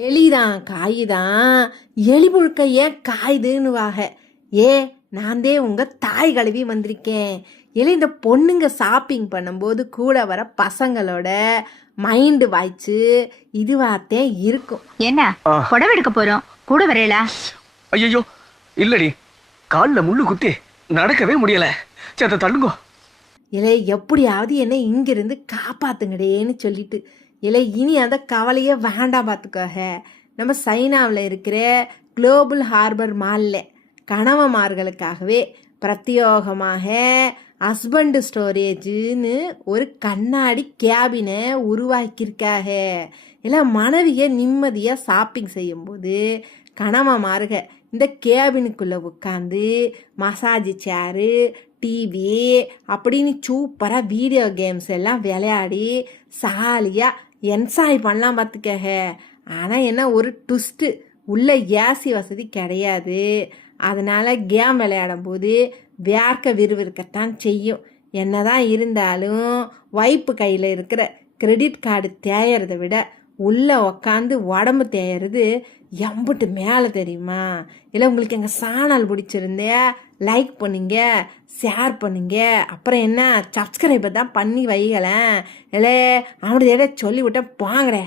எலிதான் காயுதான், எலி புழுக்க ஏன் காயுதுன்னுவாக. ஏ நான் உங்க தாய் கழுவி வந்திருக்கேன். இல்லை இந்த பொண்ணுங்க ஷாப்பிங் பண்ணும்போது கூட வர பசங்களோட மைண்டு வாய்ச்சு இதுவாத்தே இருக்கும். என்ன புடவை எடுக்க போறோம், கூட வரையல? ஐயோ இல்லடி, காலில் முள்ளு குத்தி நடக்கவே முடியல. சேத்த தள்ளுங்கோ. இல்லை எப்படியாவது என்ன இங்கிருந்து காப்பாத்துங்கடேன்னு சொல்லிட்டு, இல்லை இனி அந்த கவலையே வேண்டாம் பார்த்துக்கோக. நம்ம சைனாவில் இருக்கிற குளோபல் ஹார்பர் மாலில் கணவன்மார்களுக்காகவே பிரத்யேகமாக ஹஸ்பண்ட் ஸ்டோரேஜுன்னு ஒரு கண்ணாடி கேபினை உருவாக்கியிருக்காக. இல்லை மனைவியை நிம்மதியாக ஷாப்பிங் செய்யும்போது கணவன்மார்க இந்த கேபினுக்குள்ளே உட்காந்து மசாஜ் சேரு, டிவி அப்படின்னு சூப்பராக வீடியோ கேம்ஸ் எல்லாம் விளையாடி சாலியாக என்ஜாய் பண்ணலாம் பார்த்துக்கக. ஆனால் என்ன ஒரு ட்விஸ்ட்டு, உள்ள ஏசி வசதி கிடையாது. அதனால் கேம் விளையாடும் போது வேர்க்க விறுவிறுக்கத்தான் செய்யும். என்னதான் இருந்தாலும் வைப்பு கையில் இருக்கிற கிரெடிட் கார்டு தேயறதை விட உள்ளே உக்காந்து உடம்பு தேயறது எம்பிட்டு மேலே தெரியுமா? இல்லை உங்களுக்கு எங்கள் சேனல் பிடிச்சிருந்தே லைக் பண்ணுங்க, ஷேர் பண்ணுங்க, அப்புறம் என்ன சப்ஸ்கிரைபை தான் பண்ணி வைகளேன். இல்லை அவனுடைய சொல்லிவிட்டேன், பாங்கடே.